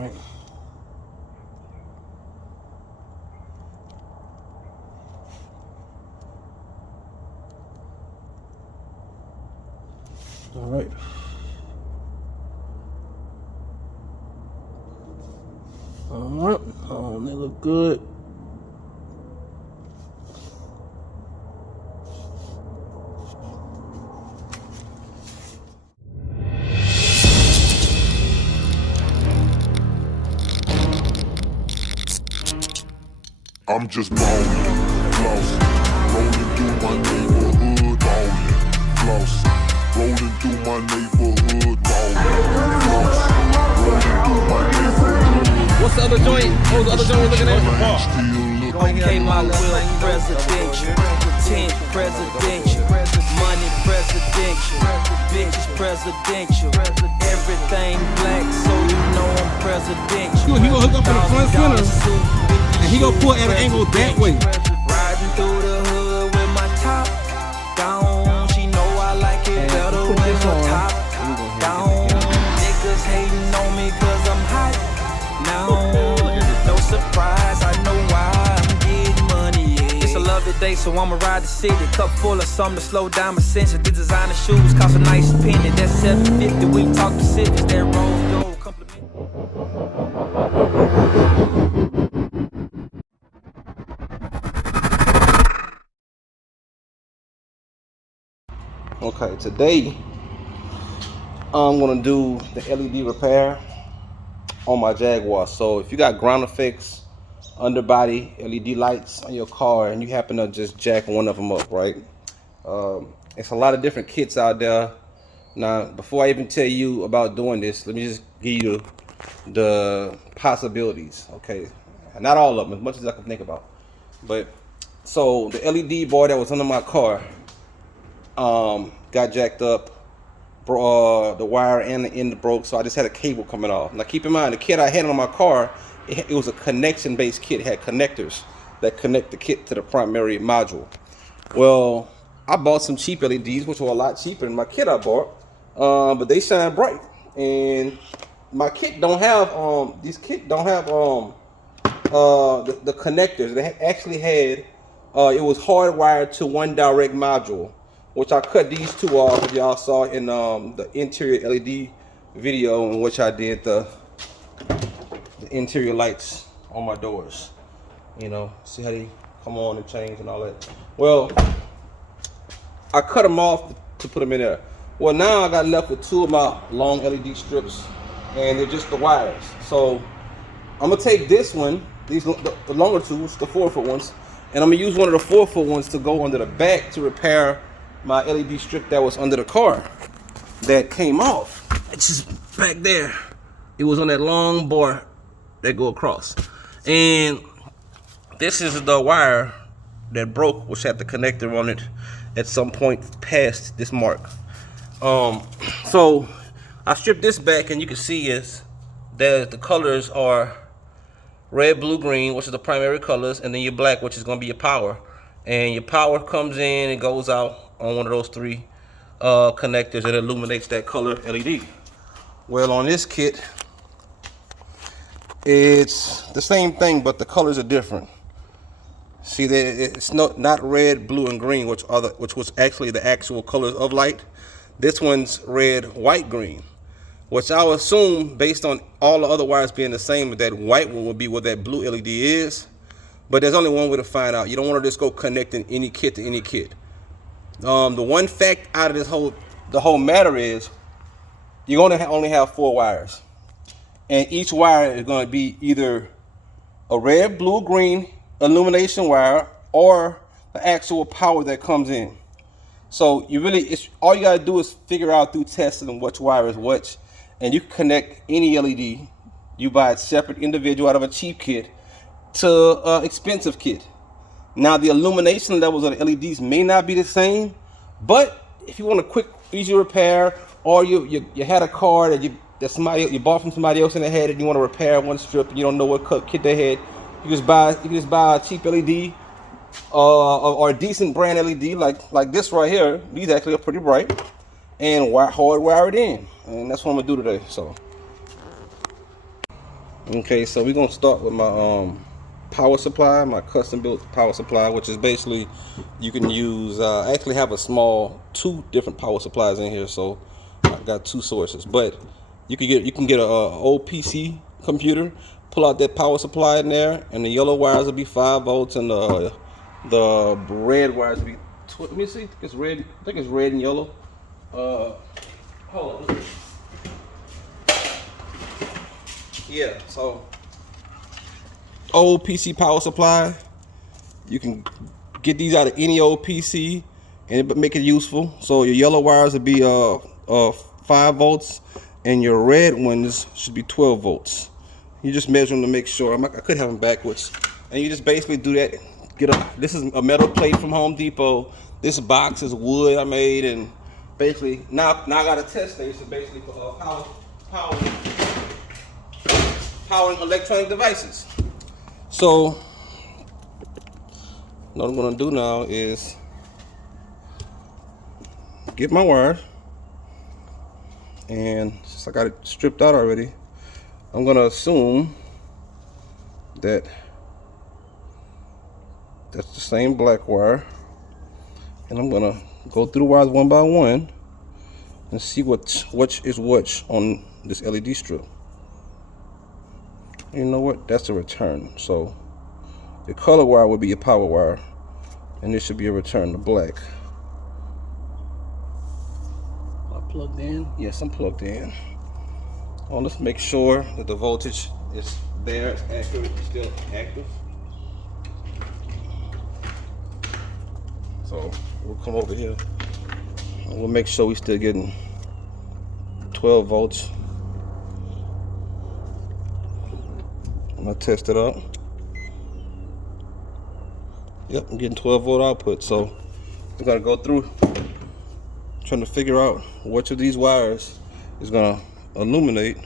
right. All right. All right. Oh, they look good. I'm just ballin', flossing, rolling through my neighborhood, ballin', flossing, rolling through my neighborhood, ballin', flossing, rolling through my neighborhood. What's the other joint? What was the other joint we're looking at? Okay, my will presidential, 10 presidential, money presidential, bitches presidential, everything black, so you know I'm presidential. He gonna hook up in the front center, and he gonna pull at an angle that way. Riding through the hood with my top down, she know I like it better when her top down. Niggas hating on me cause I'm hot now. No surprise, I know why I'm getting money, yeah. It's a lovely day, so I'ma ride the city. Cup full of something to slow down my senses. The designer shoes cost a nice penny. That's $750. We talk Pacifics, that Rolls Gold compliment. Okay, today I'm gonna do the LED repair on my Jaguar. So if you got ground effects, underbody LED lights on your car, and you happen to just jack one of them up, right? It's a lot of different kits out there. Now, before I even tell you about doing this, let me just give you the possibilities, okay? Not all of them, as much as I can think about. But so the LED board that was under my car got jacked up. The wire and the end broke, so I just had a cable coming off. Now keep in mind, the kit I had on my car, it was a connection based kit. It had connectors that connect the kit to the primary module. Well, I bought some cheap LEDs, which were a lot cheaper than my kit I bought, but they shine bright. And my kit don't have these kit don't have the connectors. They actually had it was hardwired to one direct module, which I cut these two off, as y'all saw in the interior LED video, in which I did the interior lights on my doors. You know, see how they come on and change and all that. Well, I cut them off to put them in there. Well, now I got left with two of my long LED strips, and they're just the wires. So I'm gonna take this one, the longer two, the 4-foot ones, and I'm gonna use one of the 4-foot ones to go under the back to repair my LED strip that was under the car that came off. It's just back there. It was on that long bar that go across. And this is the wire that broke, which had the connector on it at some point past this mark. So I stripped this back, and you can see is that the colors are red, blue, green, which is the primary colors, and then your black, which is going to be your power. And your power comes in and goes out on one of those three connectors that illuminates that color LED. Well, on this kit, it's the same thing, but the colors are different. See, it's not red, blue, and green, which was actually the actual colors of light. This one's red, white, green, which I'll assume, based on all the other wires being the same, that white one will be what that blue LED is. But there's only one way to find out. You don't want to just go connecting any kit to any kit. The one fact out of the whole matter is you're going to only have 4 wires, and each wire is going to be either a red, blue, green illumination wire or the actual power that comes in. So you really, all you got to do is figure out through testing which wire is which, and you can connect any LED. You buy it separate, individual, out of a cheap kit to an expensive kit. Now the illumination levels of the LEDs may not be the same, but if you want a quick, easy repair, or you had a car that you bought from somebody else and they had it, you want to repair one strip and you don't know what kit they had, you just buy a cheap LED or a decent brand LED like this right here. These actually are pretty bright, and hardwire it in, and that's what I'm gonna do today. So Okay, so we're gonna start with my power supply, my custom built power supply, which is basically you can use. I actually have a small 2 different power supplies in here, so I got 2 sources. But you can get a old PC computer, pull out that power supply in there, and the yellow wires will be 5 volts, and the red wires will be. Let me see. I think it's red. I think it's red and yellow. Hold on. Yeah. So old PC power supply. You can get these out of any old PC and make it useful. So your yellow wires would be 5 volts, and your red ones should be 12 volts. You just measure them to make sure. I could have them backwards, and you just basically do that. This is a metal plate from Home Depot. This box is wood I made, and basically now I got a test station basically for powering electronic devices. So what I'm gonna do now is get my wire, and since I got it stripped out already, I'm gonna assume that that's the same black wire, and I'm gonna go through the wires one by one and see which is which on this LED strip. You know what? That's a return. So the color wire would be your power wire, and this should be a return to black. Am I plugged in? Yes, I'm plugged in. Well, let's make sure that the voltage is there, it's accurate, it's still active. So we'll come over here and we'll make sure we're still getting 12 volts. I'm gonna test it out. Yep, I'm getting 12 volt output. So we gotta go through trying to figure out which of these wires is gonna illuminate,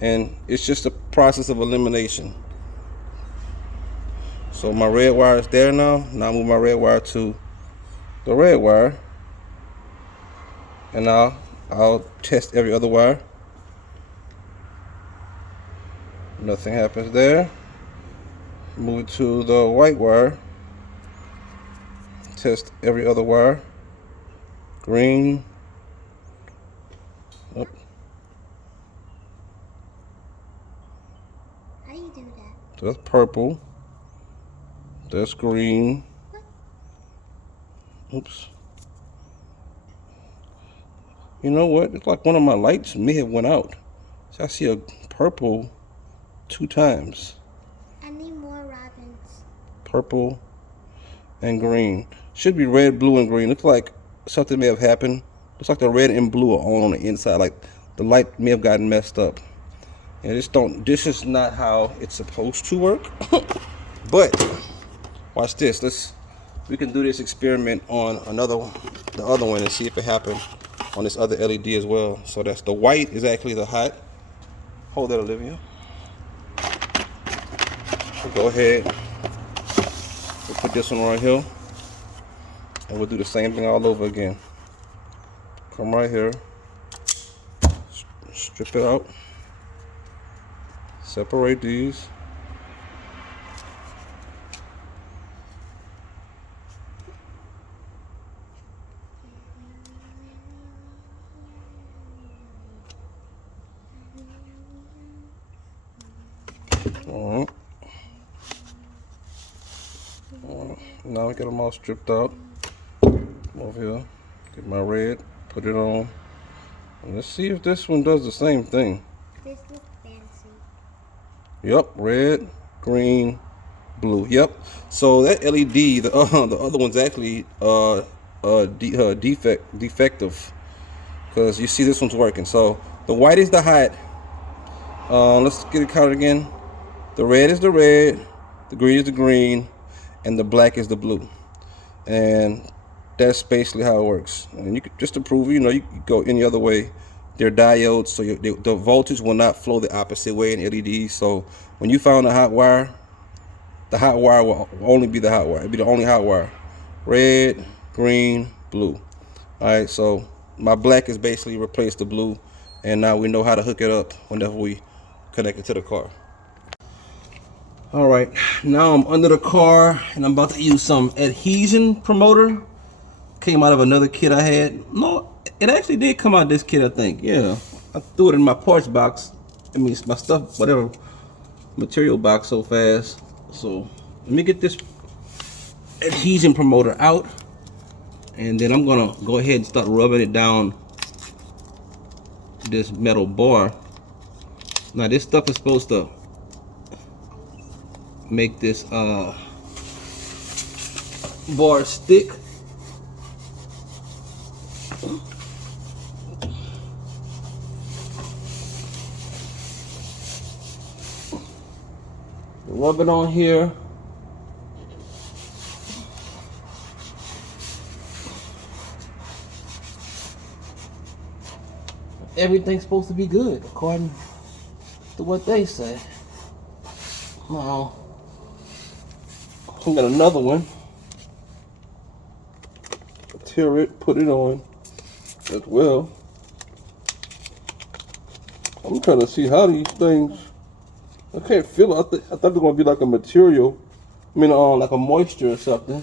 and it's just a process of elimination. So my red wire is there now. Now I move my red wire to the red wire, and now I'll test every other wire. Nothing happens there. Move to the white wire. Test every other wire. Green. Oh. How do you do that? So that's purple. That's green. Oops. You know what? It's like one of my lights may have went out. So I see a purple 2 times. I need more robins. Purple and green. Should be red, blue, and green. Looks like something may have happened. Looks like the red and blue are on the inside. Like the light may have gotten messed up. And this is not how it's supposed to work. But watch this. We can do this experiment on the other one, and see if it happened on this other LED as well. So that's the white is actually the hot. Hold that, Olivia. We'll go ahead. We'll put this one right here, and we'll do the same thing all over again. Come right here. Strip it out. Separate these. Alright. Now I get them all stripped out. Come over here. Get my red. Put it on. And let's see if this one does the same thing. This looks fancy. Yep, red, green, blue. Yep. So that LED, the other one's actually defective, because you see this one's working. So the white is the hot. Let's get it counted again. The red is the red, the green is the green, and the black is the blue. And that's basically how it works. And you could, just to prove, you can go any other way. They're diodes, so the voltage will not flow the opposite way in LEDs. So when you found a hot wire, the hot wire will only be the hot wire. It'll be the only hot wire. Red, green, blue. All right, so my black is basically replaced the blue, and now we know how to hook it up whenever we connected to the car. All right, now I'm under the car and I'm about to use some adhesion promoter. Came out of another kit I had. No, it actually did come out of this kit, I think. Yeah, I threw it in my parts box. I mean, my stuff, whatever, material box so fast. So let me get this adhesion promoter out, and then I'm gonna go ahead and start rubbing it down this metal bar. Now this stuff is supposed to make this bar stick. Rub it on here. Everything's supposed to be good according to what they say. Now, I got another one. Tear it, put it on as well. I'm trying to see how these things. I can't feel it. I thought it was gonna be like a material. I mean, like a moisture or something.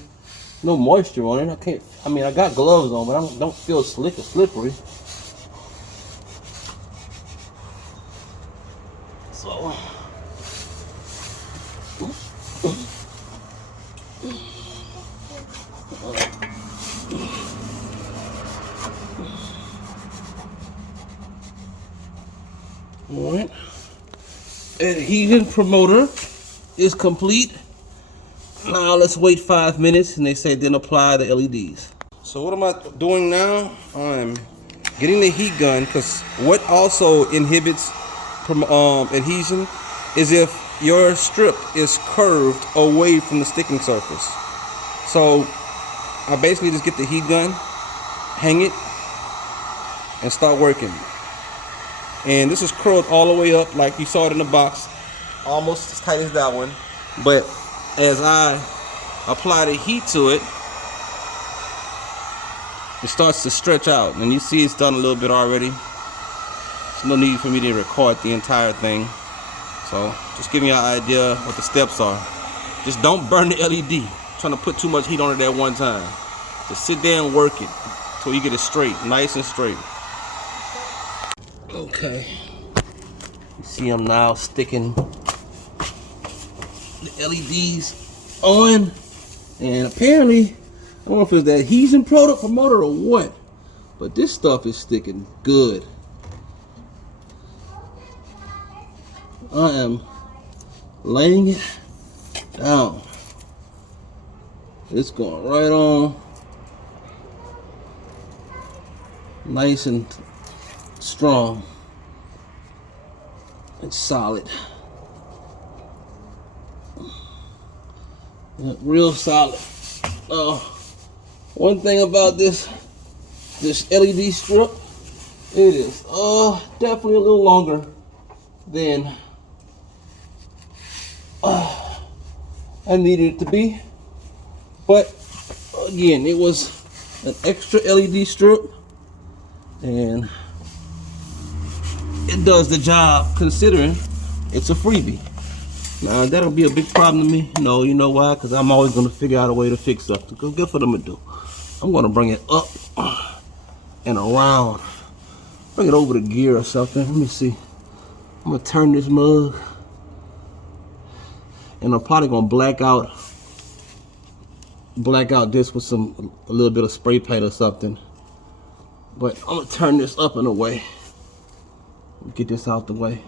No moisture on it. I can't. I mean, I got gloves on, but I don't feel slick or slippery. So. All right. Adhesion promoter is complete. Now let's wait 5 minutes, and they say then apply the LEDs. So what am I doing now? I'm getting the heat gun, because what also inhibits adhesion is if your strip is curved away from the sticking surface. So I basically just get the heat gun, hang it, and start working. And this is curled all the way up like you saw it in the box, almost as tight as that one. But as I apply the heat to it, it starts to stretch out, and you see it's done a little bit already. There's no need for me to record the entire thing. So just giving you an idea what the steps are. Just don't burn the LED. Trying to put too much heat on it at one time. Just sit there and work it until you get it straight, nice and straight. Okay. You see I'm now sticking the LEDs on, and apparently, I don't know if it's the adhesion promoter or what, but this stuff is sticking good. I am laying it down. It's going right on, nice and strong. It's solid. Yeah, real solid. One thing about this LED strip, it is definitely a little longer than I needed it to be. But again, it was an extra LED strip, and it does the job considering it's a freebie. Now that'll be a big problem to me. No, you know why? Because I'm always gonna figure out a way to fix stuff. Because guess what I'm gonna do? I'm gonna bring it up and around. Bring it over the gear or something. Let me see. I'm gonna turn this mug, and I'm probably gonna black out this with a little bit of spray paint or something. But I'm gonna turn this up and away. Get this out the way.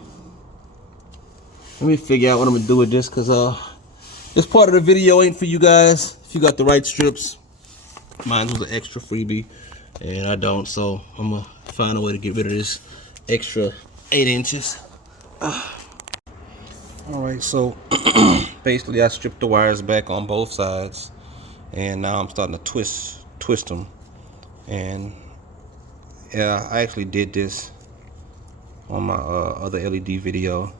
Let me figure out what I'm gonna do with this, because this part of the video ain't for you guys. If you got the right strips, mine was an extra freebie, and I don't, so I'm gonna find a way to get rid of this extra 8 inches. All right, so basically I stripped the wires back on both sides, and now I'm starting to twist them. And yeah, I actually did this on my other LED video,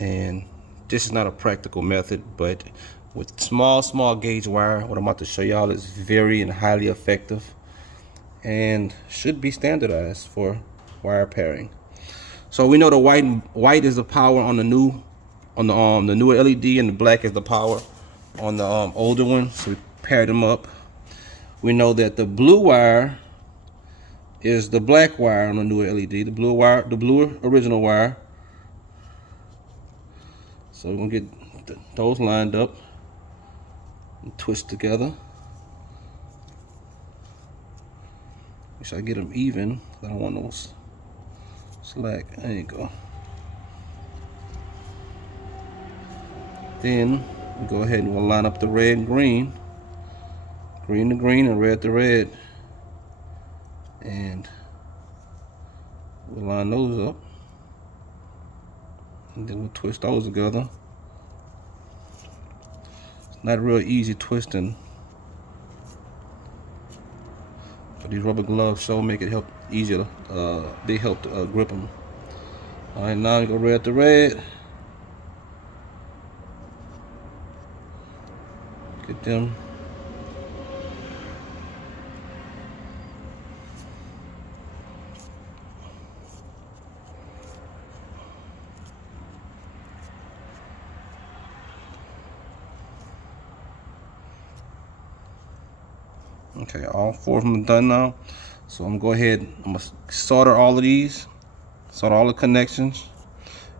and this is not a practical method, but with small gauge wire, what I'm about to show y'all is very and highly effective and should be standardized for wire pairing. So we know the white is the power on the new, on the newer LED, and the black is the power on the older one. So we paired them up. We know that the blue wire is the black wire on the newer LED. The blue wire, the blue original wire. So we're gonna get those lined up and twist together. Make sure I get them even. I don't want those slack. There you go. Then we go ahead and we'll line up the red and green. Green to green and red to red. And we'll line those up. And then we'll twist those together. It's not real easy twisting. But these rubber gloves so make it help easier. They help to grip them. All right, now we go red to red. Get them. Okay, all 4 of them are done now. So I'm gonna go ahead, I'm gonna solder all of these, solder all the connections,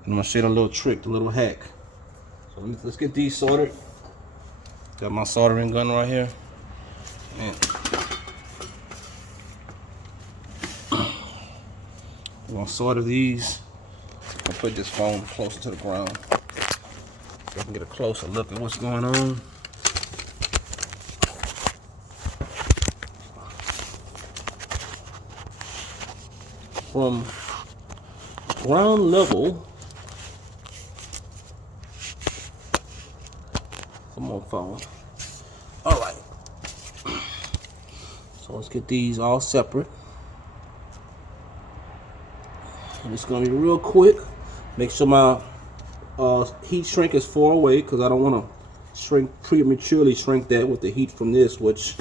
and I'm gonna show you a little trick, a little hack. So let's get these soldered. Got my soldering gun right here. And I'm gonna solder these. I'll put this phone closer to the ground so I can get a closer look at what's going on. From ground level, come on phone. All right, so let's get these all separate. And it's gonna be real quick. Make sure my heat shrink is far away because I don't want to prematurely shrink that with the heat from this, which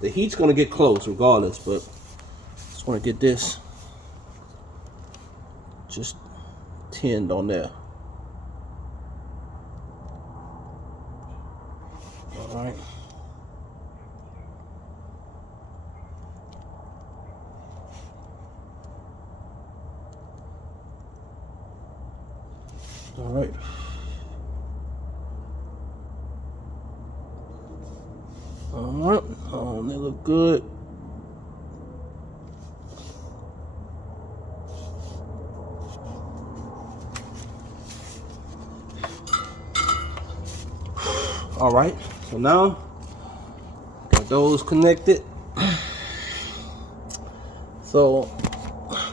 the heat's gonna get close regardless, but just want to get this just tinned on there. All right. All right. All right. Oh, they look good. All right, so now got those connected. So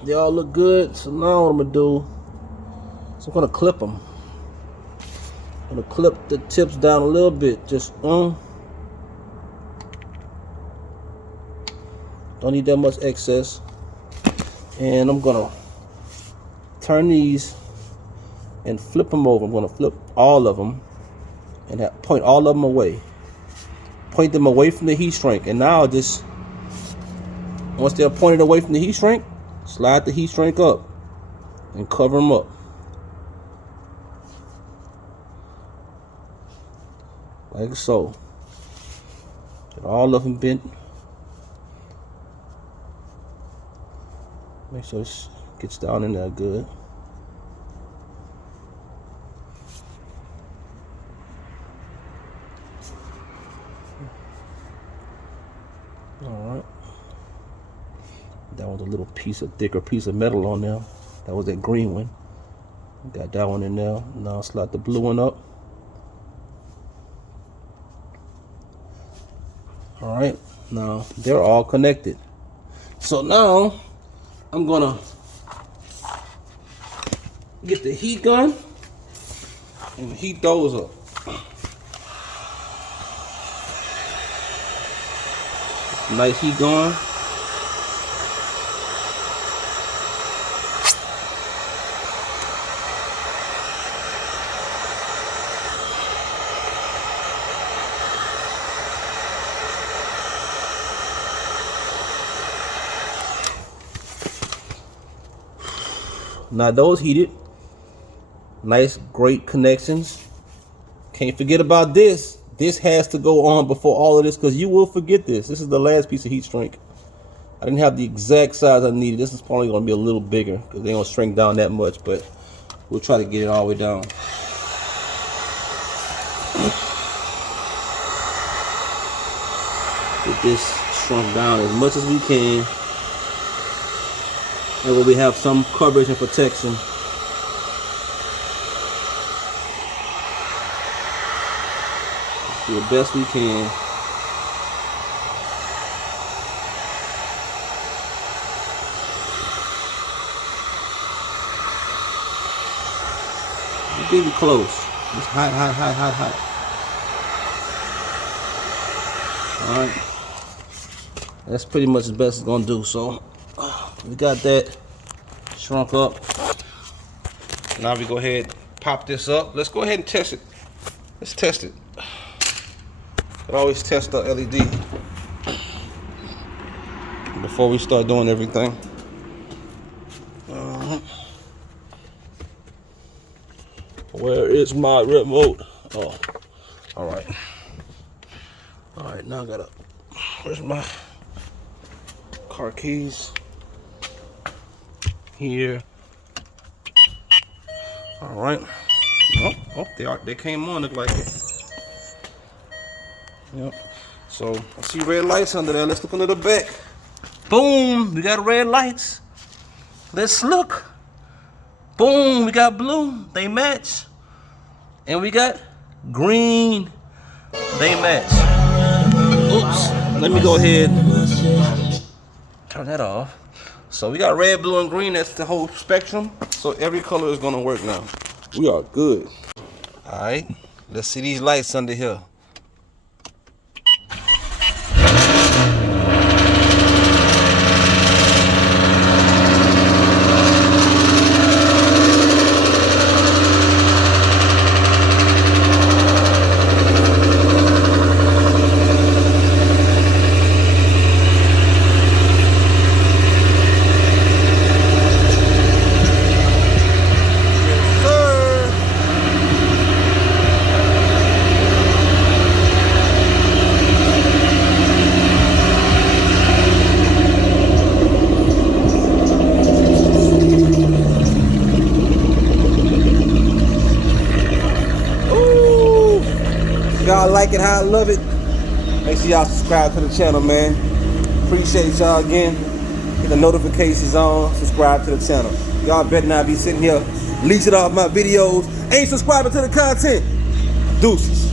they all look good. So now what I'm gonna do is I'm gonna clip them. I'm gonna clip the tips down a little bit. Just don't need that much excess. And I'm gonna turn these and flip them over. I'm gonna flip all of them and point all of them away. Point them away from the heat shrink. And now just, once they're pointed away from the heat shrink, slide the heat shrink up and cover them up. Like so. Get all of them bent. Make sure it gets down in there good. Alright. That was a little thicker piece of metal on there. That was that green one. Got that one in there. Now slide the blue one up. Alright. Now they're all connected. So now I'm gonna get the heat gun and heat those up. Nice heat going. Now those heated. Nice, great connections. Can't forget about this. This has to go on before all of this because you will forget this. This is the last piece of heat shrink. I didn't have the exact size I needed. This is probably going to be a little bigger because they don't shrink down that much, but we'll try to get it all the way down. Get this shrunk down as much as we can. And where we have some coverage and protection. Do the best we can. We're getting close. It's hot, hot, hot, hot, hot. Alright. That's pretty much as best it's gonna do. So we got that shrunk up. Now we go ahead, pop this up. Let's go ahead and test it. Let's test it. I always test the LED before we start doing everything. Where is my remote? Oh, all right. All right, now I gotta. Where's my car keys? Here. All right. Oh, they are. They came on. Look like it. Yep. So I see red lights under there. Let's look under the back. Boom, we got red lights. Let's look. Boom, we got blue. They match. And we got green. They match. Oops. Let me go ahead. Turn that off. So we got red, blue, and green. That's the whole spectrum. So every color is gonna work now. We are good. All right. Let's see these lights under here. Y'all like it how I love it. Make sure y'all subscribe to the channel, man. Appreciate y'all again. Hit the notifications on. Subscribe to the channel. Y'all better not be sitting here leeching off my videos. Ain't subscribing to the content. Deuces.